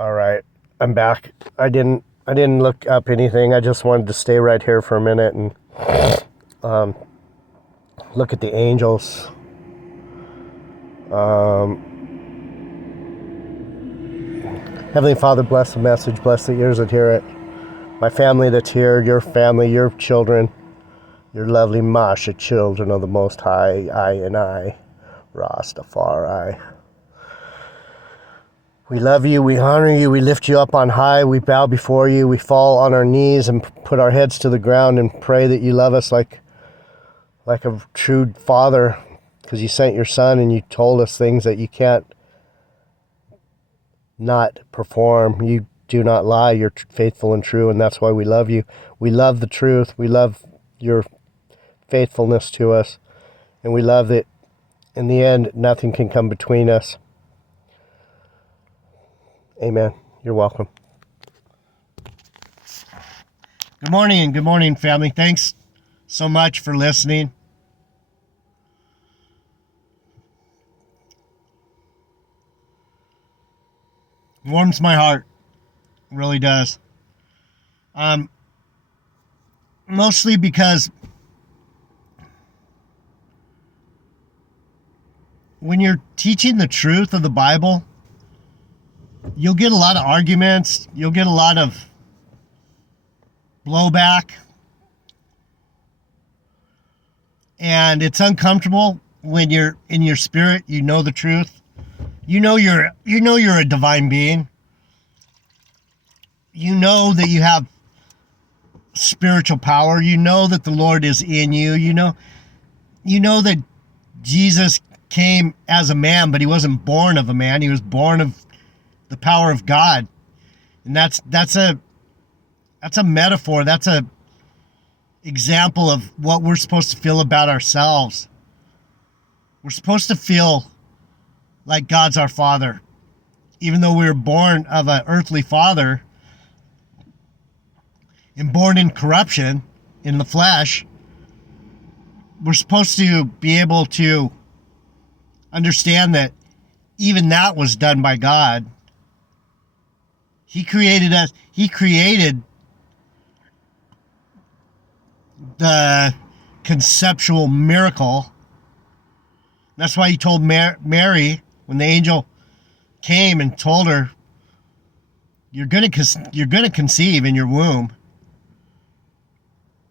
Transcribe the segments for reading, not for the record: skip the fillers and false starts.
All right, I'm back. I didn't look up anything. I just wanted to stay right here for a minute and look at the angels. Heavenly Father, bless the message, bless the ears that hear it. My family that's here, your family, your children, your lovely Masha children of the Most High, I, Rastafari. We love you, we honor you, we lift you up on high, we bow before you, we fall on our knees and put our heads to the ground and pray that you love us like a true father, because you sent your son and you told us things that you can't not perform. You do not lie, you're faithful and true, and that's why we love you. We love the truth, we love your faithfulness to us, and we love that in the end nothing can come between us. Amen. You're welcome. Good morning, family. Thanks so much for listening. It warms my heart. It really does. Mostly because when you're teaching the truth of the Bible, you'll get a lot of arguments. You'll get a lot of blowback. And it's uncomfortable when you're in your spirit, you know the truth. You know you're a divine being. You know that you have spiritual power. You know that the Lord is in you. You know that Jesus came as a man, but he wasn't born of a man. He was born of the power of God. And that's a metaphor. That's a example of what we're supposed to feel about ourselves. We're supposed to feel like God's our Father. Even though we were born of an earthly father and born in corruption in the flesh, we're supposed to be able to understand that even that was done by God. He created us. He created the conceptual miracle. That's why he told Mary, when the angel came and told her, you're going to conceive in your womb.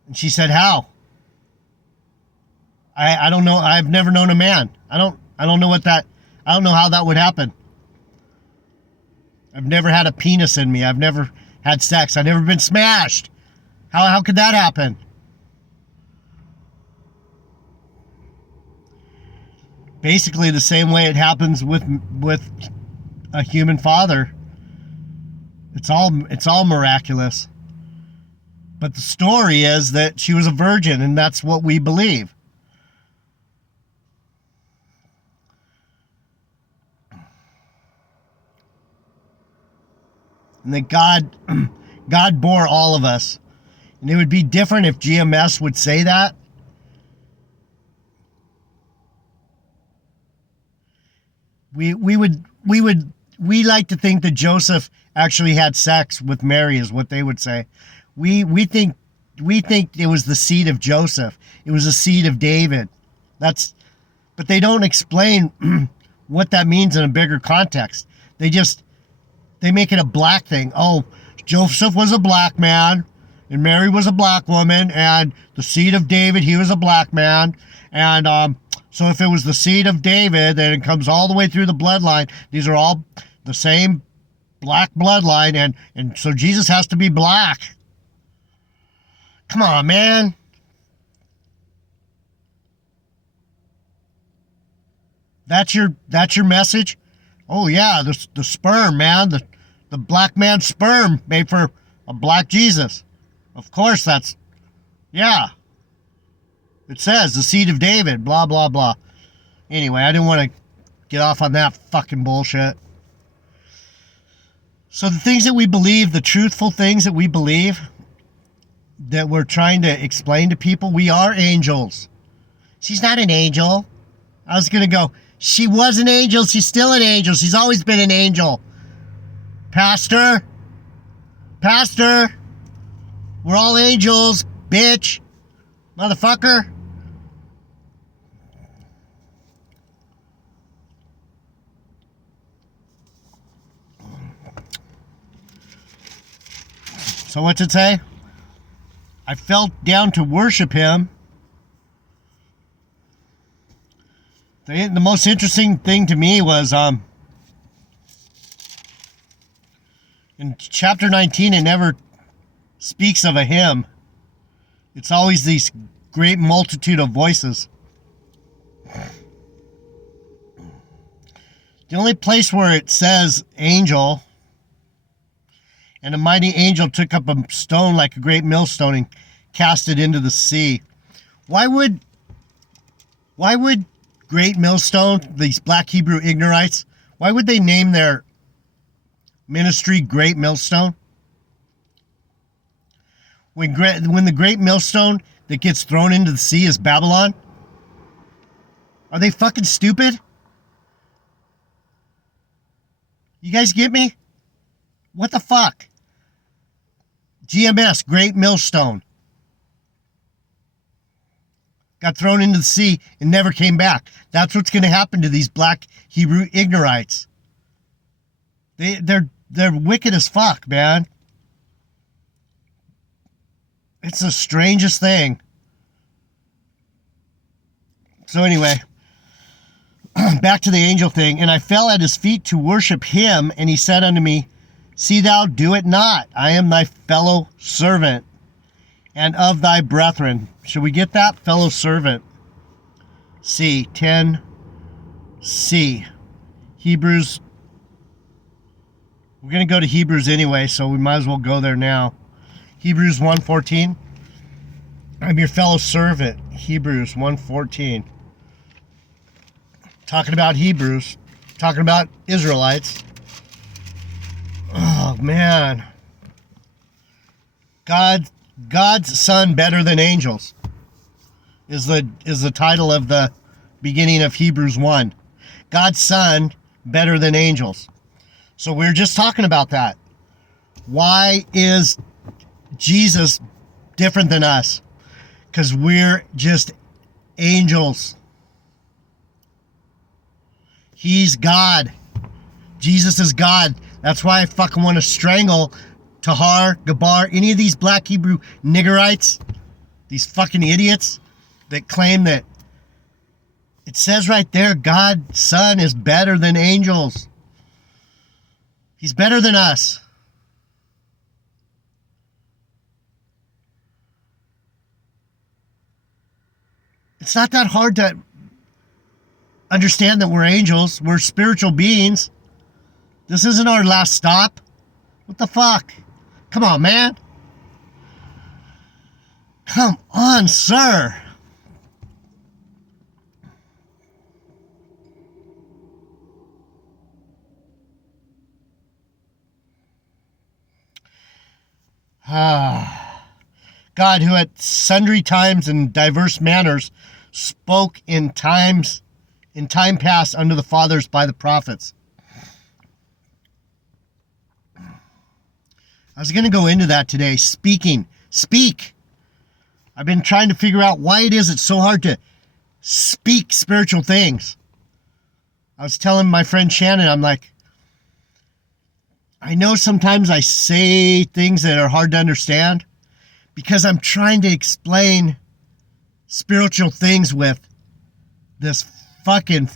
And she said, how? I don't know. I've never known a man. I don't know I don't know how that would happen. I've never had a penis in me. I've never had sex. I've never been smashed. How could that happen? Basically the same way it happens with a human father. It's all miraculous. But the story is that she was a virgin, and that's what we believe. And that God bore all of us. And it would be different if GMS would say that. We like to think that Joseph actually had sex with Mary, is what they would say. We think it was the seed of Joseph. It was the seed of David. But they don't explain what that means in a bigger context. They make it a black thing. Oh, Joseph was a black man, and Mary was a black woman, and the seed of David, he was a black man. And so if it was the seed of David, then it comes all the way through the bloodline. These are all the same black bloodline, and so Jesus has to be black. Come on, man. That's your message? Oh yeah, the sperm, man, the black man's sperm made for a black Jesus. Of course yeah. It says the seed of David, blah, blah, blah. Anyway, I didn't want to get off on that fucking bullshit. So the things that we believe, the truthful things that we believe, that we're trying to explain to people, we are angels. She's not an angel. I was going to go, she was an angel, she's still an angel, she's always been an angel. Pastor, Pastor, we're all angels, bitch, motherfucker. So what's it say? I fell down to worship him. The most interesting thing to me was in chapter 19, it never speaks of a hymn. It's always these great multitude of voices. The only place where it says angel, and a mighty angel took up a stone like a great millstone and cast it into the sea. Why would great millstone, these black Hebrew Ignorants, why would they name their ministry Great Millstone? When the great millstone that gets thrown into the sea is Babylon? Are they fucking stupid? You guys get me? What the fuck? GMS, Great Millstone. Got thrown into the sea and never came back. That's what's going to happen to these black Hebrew Ignorants. They're wicked as fuck, man. It's the strangest thing. So anyway, back to the angel thing. And I fell at his feet to worship him, and he said unto me, See thou do it not. I am thy fellow servant and of thy brethren. Should we get that? Fellow servant. C, 10C. Hebrews. We're going to go to Hebrews anyway, so we might as well go there now. Hebrews 1:14. I'm your fellow servant. Hebrews 1:14. Talking about Hebrews. Talking about Israelites. Oh, man. God's son better than angels is the title of the beginning of Hebrews 1. God's son better than angels. So we're just talking about that. Why is Jesus different than us? Because we're just angels. He's God. Jesus is God. That's why I fucking want to strangle Tahar, Gabar, any of these black Hebrew niggerites, these fucking idiots that claim that it says right there, God's son is better than angels. He's better than us. It's not that hard to understand that we're angels. We're spiritual beings. This isn't our last stop. What the fuck? Come on, man. Come on, sir. God, who at sundry times and diverse manners spoke in time past unto the fathers by the prophets. I was going to go into that today. Speaking. Speak. I've been trying to figure out why it is it's so hard to speak spiritual things. I was telling my friend Shannon, I'm like, I know sometimes I say things that are hard to understand because I'm trying to explain spiritual things with this fucking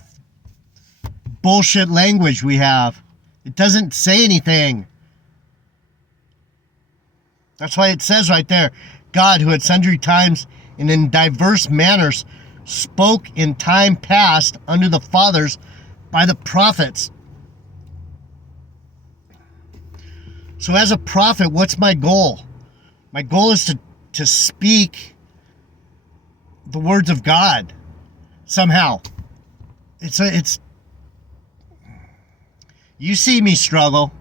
bullshit language we have. It doesn't say anything. That's why it says right there, God, who at sundry times and in diverse manners spoke in time past unto the fathers by the prophets. So as a prophet, what's my goal? My goal is to speak the words of God somehow. It's you see me struggle.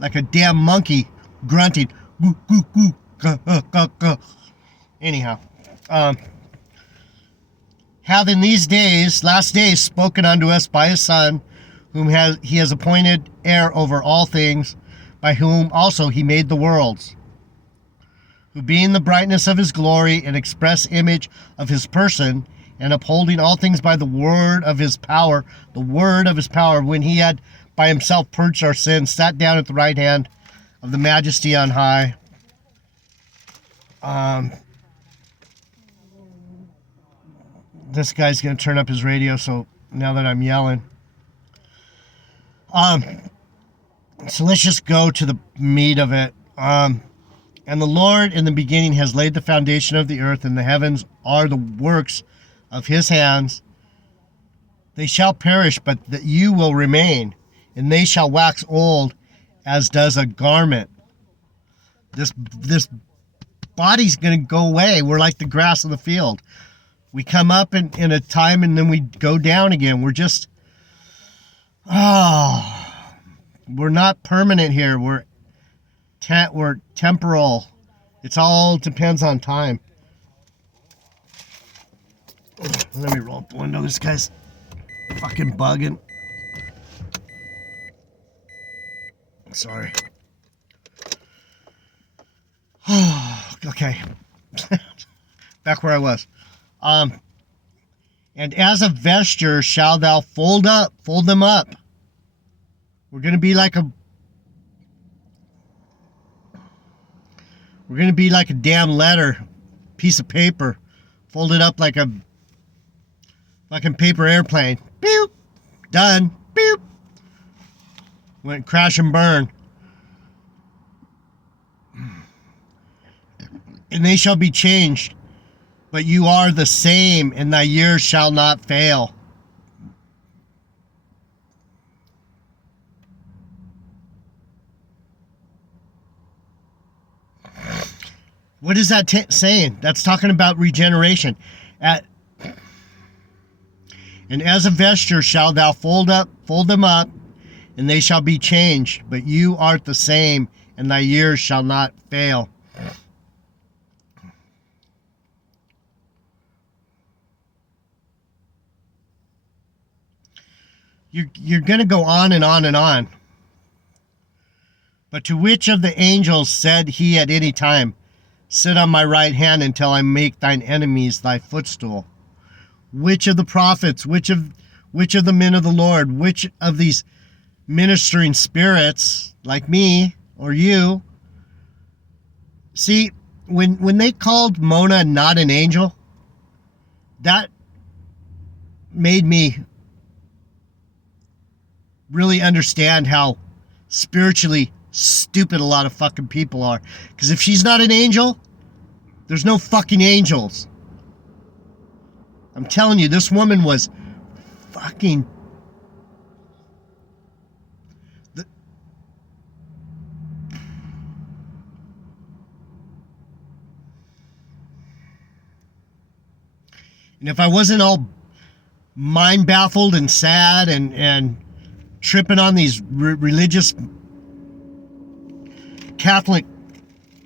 Like a damn monkey grunting. Anyhow, hath in these days, last days, spoken unto us by his Son, whom he has appointed heir over all things, by whom also he made the worlds, who being the brightness of his glory and express image of his person, and upholding all things by the word of his power, when he had by himself purged our sins, sat down at the right hand of the majesty on high. This guy's going to turn up his radio, so now that I'm yelling. So let's just go to the meat of it. And the Lord in the beginning has laid the foundation of the earth, and the heavens are the works of his hands. They shall perish, but that you will remain, and they shall wax old as does a garment. This body's going to go away. We're like the grass of the field. We come up in a time and then we go down again. We're just, we're not permanent here. We're temporal. It's all depends on time. Let me roll up the window. This guy's fucking bugging. Sorry. Okay. Back where I was. And as a vesture shalt thou fold them up. We're going to be like a damn letter, piece of paper, folded up like a fucking paper airplane. Boop. Done. Boop. Went crash and burn. And they shall be changed. But you are the same, and thy years shall not fail. What is that saying? That's talking about regeneration. And as a vesture shall thou fold them up, and they shall be changed. But you art the same, and thy years shall not fail. You're going to go on and on and on. But to which of the angels said he at any time, sit on my right hand until I make thine enemies thy footstool? Which of the prophets, which of the men of the Lord, which of these ministering spirits like me or you? See, when they called Mona not an angel, that made me really understand how spiritually stupid a lot of fucking people are. Because if she's not an angel, there's no fucking angels. I'm telling you, this woman was fucking... And if I wasn't all mind baffled and sad and tripping on these religious Catholic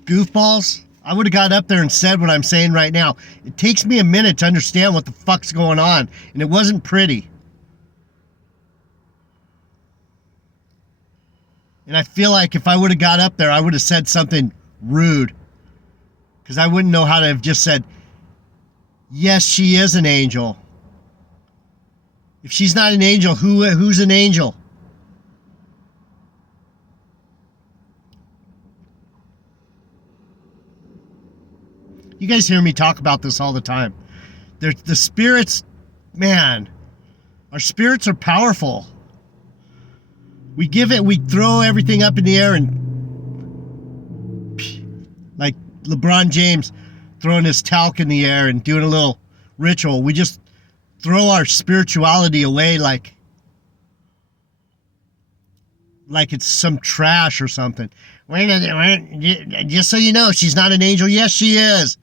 goofballs, I would have got up there and said what I'm saying right now. It takes me a minute to understand what the fuck's going on, and it wasn't pretty. And I feel like if I would have got up there, I would have said something rude, because I wouldn't know how to have just said, yes, she is an angel. If she's not an angel, who's an angel? You guys hear me talk about this all the time. The spirits, man, our spirits are powerful. We throw everything up in the air and like LeBron James throwing his talc in the air and doing a little ritual. We just throw our spirituality away like it's some trash or something. Just so you know, she's not an angel. Yes, she is.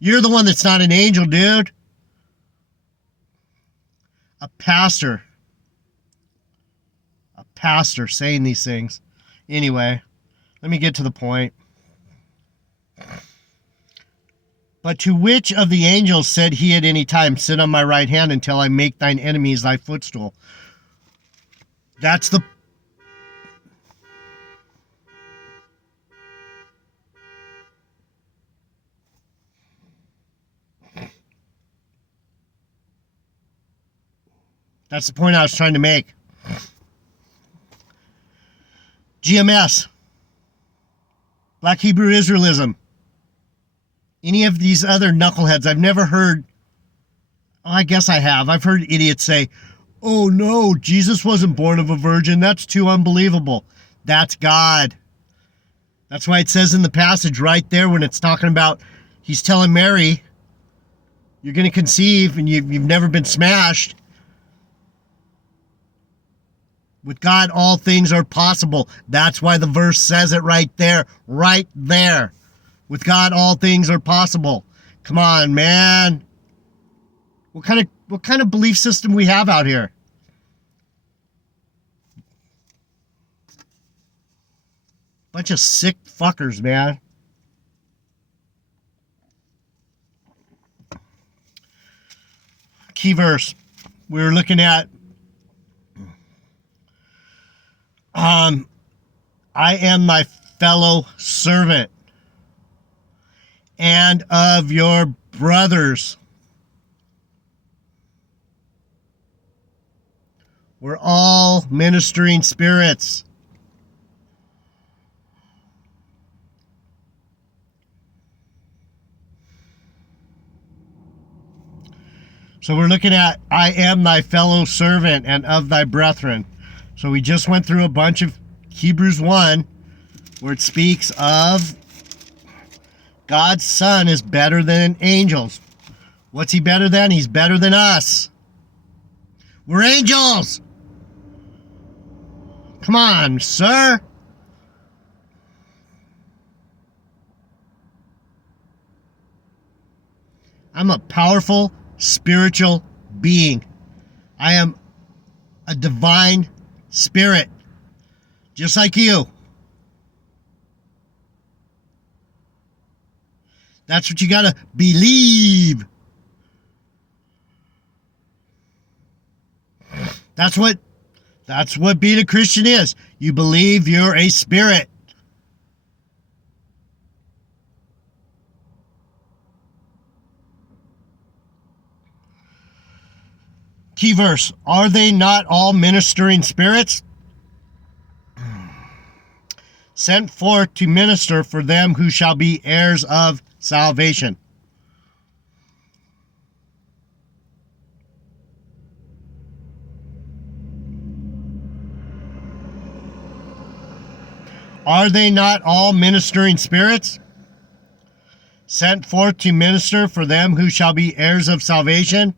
You're the one that's not an angel, dude. A pastor saying these things. Anyway, let me get to the point. But to which of the angels said he at any time, sit on my right hand until I make thine enemies thy footstool? That's the point I was trying to make. GMS, Black Hebrew Israelism, any of these other knuckleheads, I've never heard, I guess I have. I've heard idiots say, oh no, Jesus wasn't born of a virgin. That's too unbelievable. That's God. That's why it says in the passage right there when it's talking about, he's telling Mary, you're going to conceive and you've never been smashed. With God, all things are possible. That's why the verse says it right there. Right there. With God, all things are possible. Come on, man. What kind of belief system we have out here? Bunch of sick fuckers, man. Key verse. We were looking at I am thy fellow servant and of your brothers. We're all ministering spirits. So we're looking at I am thy fellow servant and of thy brethren. So we just went through a bunch of Hebrews 1 where it speaks of God's Son is better than angels. What's he better than? He's better than us. We're angels. Come on, sir. I'm a powerful spiritual being. I am a divine spirit, just like you. That's what you gotta believe. That's what being a Christian is. You believe you're a spirit. Key verse, are they not all ministering spirits? Sent forth to minister for them who shall be heirs of salvation. Are they not all ministering spirits? Sent forth to minister for them who shall be heirs of salvation?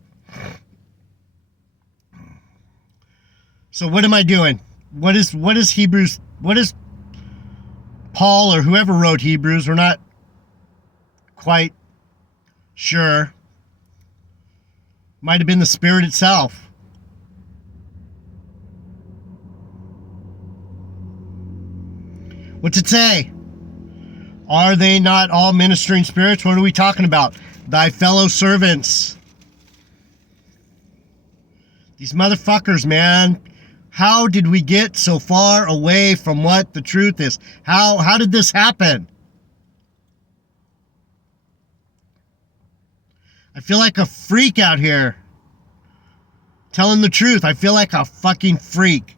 So what am I doing? What is Hebrews? What is Paul or whoever wrote Hebrews? We're not quite sure. Might have been the Spirit itself. What's it say? Are they not all ministering spirits? What are we talking about? Thy fellow servants. These motherfuckers, man. How did we get so far away from what the truth is? How did this happen? I feel like a freak out here. Telling the truth. I feel like a fucking freak.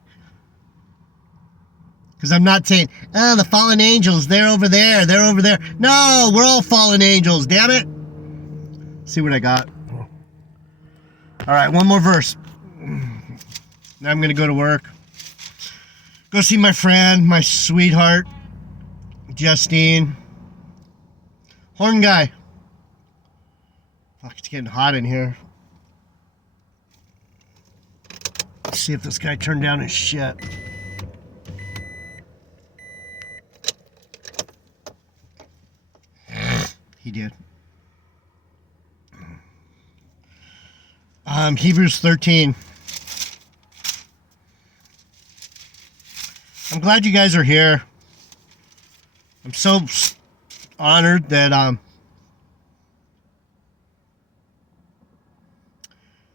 Because I'm not saying, oh, the fallen angels, they're over there, they're over there. No, we're all fallen angels, damn it. Let's see what I got. All right, one more verse. Now I'm going to go to work. Go see my friend, my sweetheart, Justine. Horn guy. Fuck, it's getting hot in here. Let's see if this guy turned down his shit. He did. Hebrews 13. I'm glad you guys are here. I'm so honored that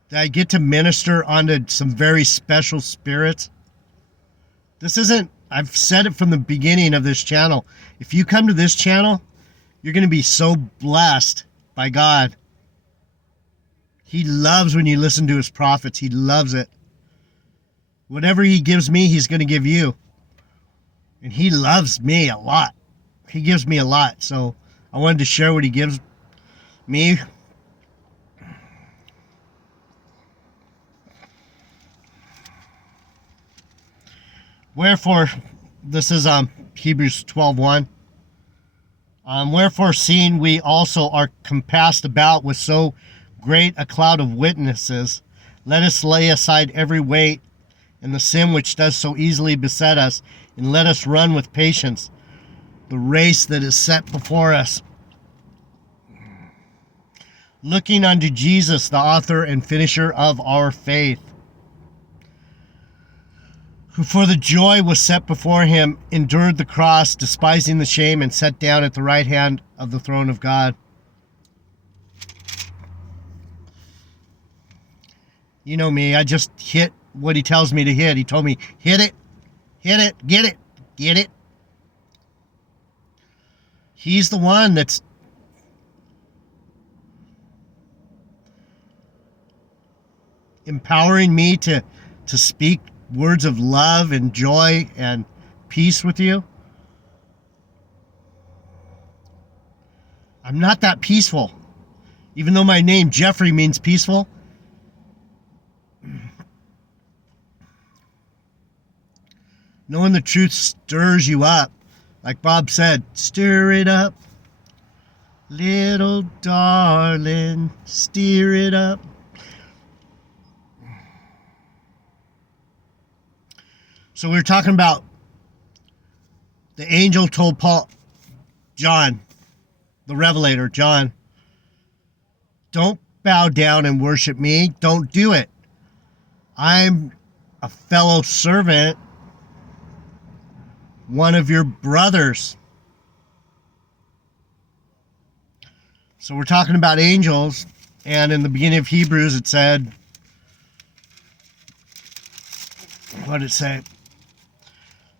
that I get to minister onto some very special spirits. This isn't, I've said it from the beginning of this channel. If you come to this channel, you're going to be so blessed by God. He loves when you listen to his prophets. He loves it. Whatever he gives me, he's going to give you. And he loves me a lot. He gives me a lot. So I wanted to share what he gives me. Wherefore, this is Hebrews 12:1. Wherefore, seeing we also are compassed about with so great a cloud of witnesses, let us lay aside every weight and the sin which does so easily beset us, and let us run with patience the race that is set before us, looking unto Jesus, the author and finisher of our faith, who for the joy was set before him endured the cross, despising the shame, and sat down at the right hand of the throne of God. You know me, I just hit what he tells me to hit. He told me, hit it, get it, get it. He's the one that's empowering me to speak words of love and joy and peace with you. I'm not that peaceful. Even though my name, Jeffrey, means peaceful, knowing the truth stirs you up. Like Bob said, stir it up, little darling, steer it up. So we were talking about the angel told John, the Revelator, John, don't bow down and worship me. Don't do it. I'm a fellow servant, one of your brothers. So we're talking about angels, and in the beginning of Hebrews it said, what did it say?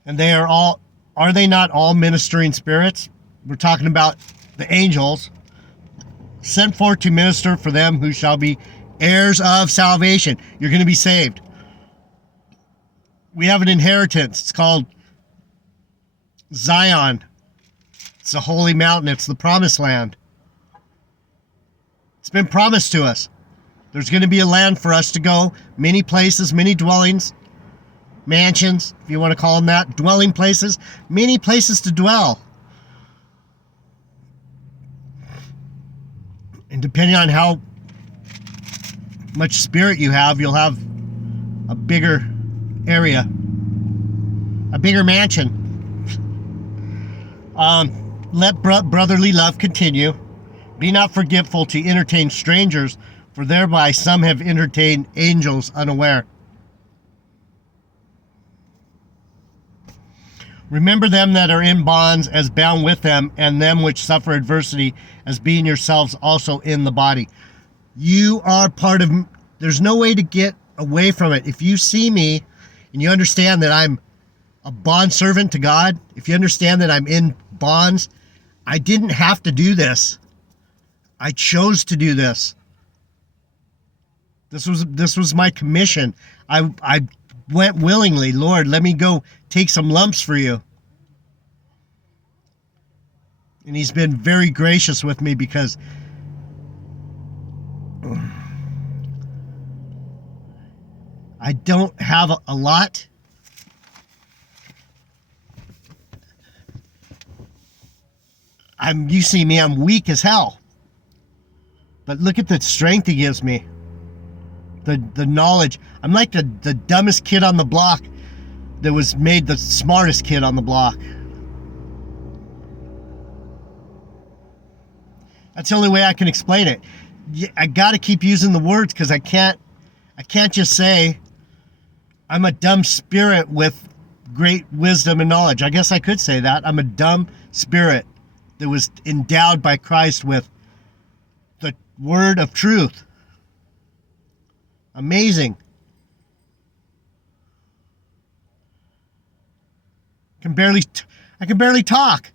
And they are they not all ministering spirits? We're talking about the angels sent forth to minister for them who shall be heirs of salvation. You're going to be saved. We have an inheritance. It's called Zion. It's a holy mountain. It's the promised land. It's been promised to us. There's going to be a land for us to go. Many places, many dwellings, mansions, if you want to call them that, dwelling places, many places to dwell. And depending on how much spirit you have, you'll have a bigger area, a bigger mansion. Let brotherly love continue. Be not forgetful to entertain strangers, for thereby some have entertained angels unaware. Remember them that are in bonds as bound with them, and them which suffer adversity as being yourselves also in the body. You are part of, there's no way to get away from it. If you see me and you understand that I'm a bondservant to God, if you understand that I'm in bonds, I didn't have to do this. I chose to do this. This was my commission. I went willingly. Lord, let me go take some lumps for you. And he's been very gracious with me because I don't have a lot. You see me, I'm weak as hell. But look at the strength he gives me. The knowledge. I'm like the dumbest kid on the block that was made the smartest kid on the block. That's the only way I can explain it. I got to keep using the words because I can't just say I'm a dumb spirit with great wisdom and knowledge. I guess I could say that. I'm a dumb spirit that was endowed by Christ with the word of truth. Amazing. I can barely talk.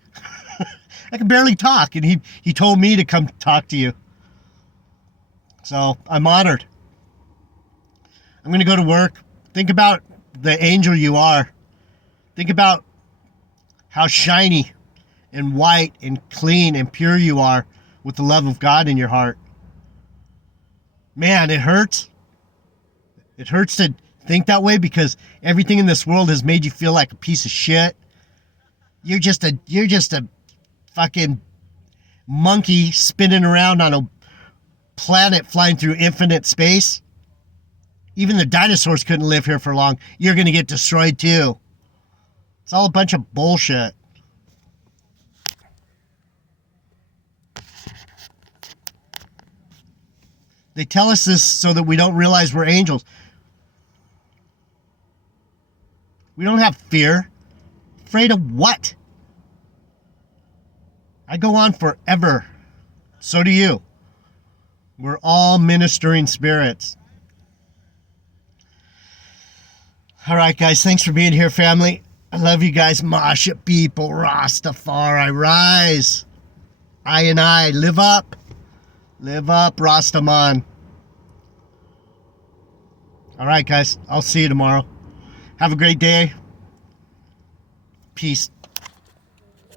I can barely talk, and he told me to come talk to you. So I'm honored. I'm going to go to work. Think about the angel you are. Think about how shiny and white and clean and pure you are with the love of God in your heart. Man, it hurts. It hurts to think that way because everything in this world has made you feel like a piece of shit. You're just a fucking monkey spinning around on a planet flying through infinite space. Even the dinosaurs couldn't live here for long. You're going to get destroyed too. It's all a bunch of bullshit. They tell us this so that we don't realize we're angels. We don't have fear. Afraid of what? I go on forever. So do you. We're all ministering spirits. All right, guys. Thanks for being here, family. I love you guys. Masha people, Rastafari, rise. I live up. Live up, Rastaman. All right, guys. I'll see you tomorrow. Have a great day. Peace.